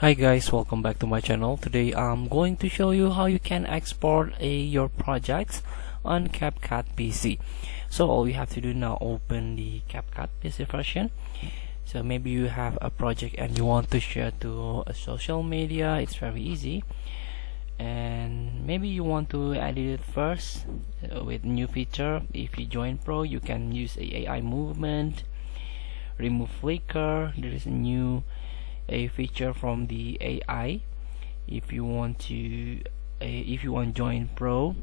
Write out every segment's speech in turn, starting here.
Hi guys, welcome back to my channel. Today I'm going to show you how you can export your projects on CapCut PC. So all you have to do now, open the CapCut PC version. So maybe you have a project and you want to share to a social media. It's very easy, and maybe you want to edit it first with new feature. If you join Pro, you can use AI movement, remove flicker. There is a feature from the AI if you want to join Pro.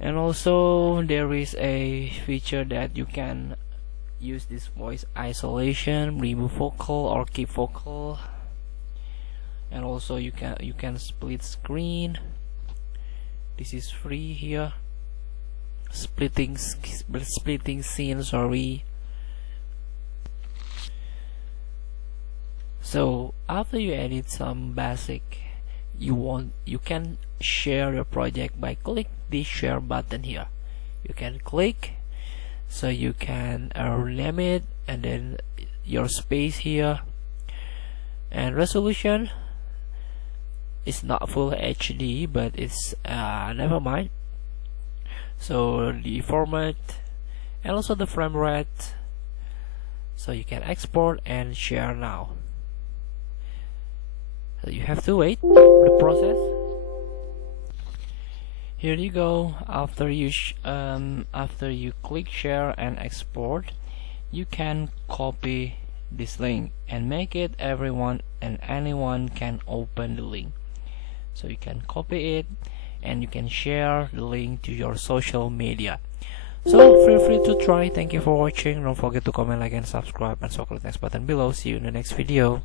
And also there is a feature that you can use this voice isolation, remove focal or keep focal, and also you can split screen. This is free here. Splitting scene, sorry. So after you edit some basic, you can share your project by click the share button here. You can click, so you can rename it, and then your space here, and resolution is not full HD, but it's never mind. So the format and also the frame rate, so you can export and share now. So you have to wait the process. Here you go. After you click share and export, you can copy this link and make it everyone and anyone can open the link. So you can copy it and you can share the link to your social media. So feel free to try. Thank you for watching. Don't forget to comment, like, and subscribe, and so click the next button below. See you in the next video.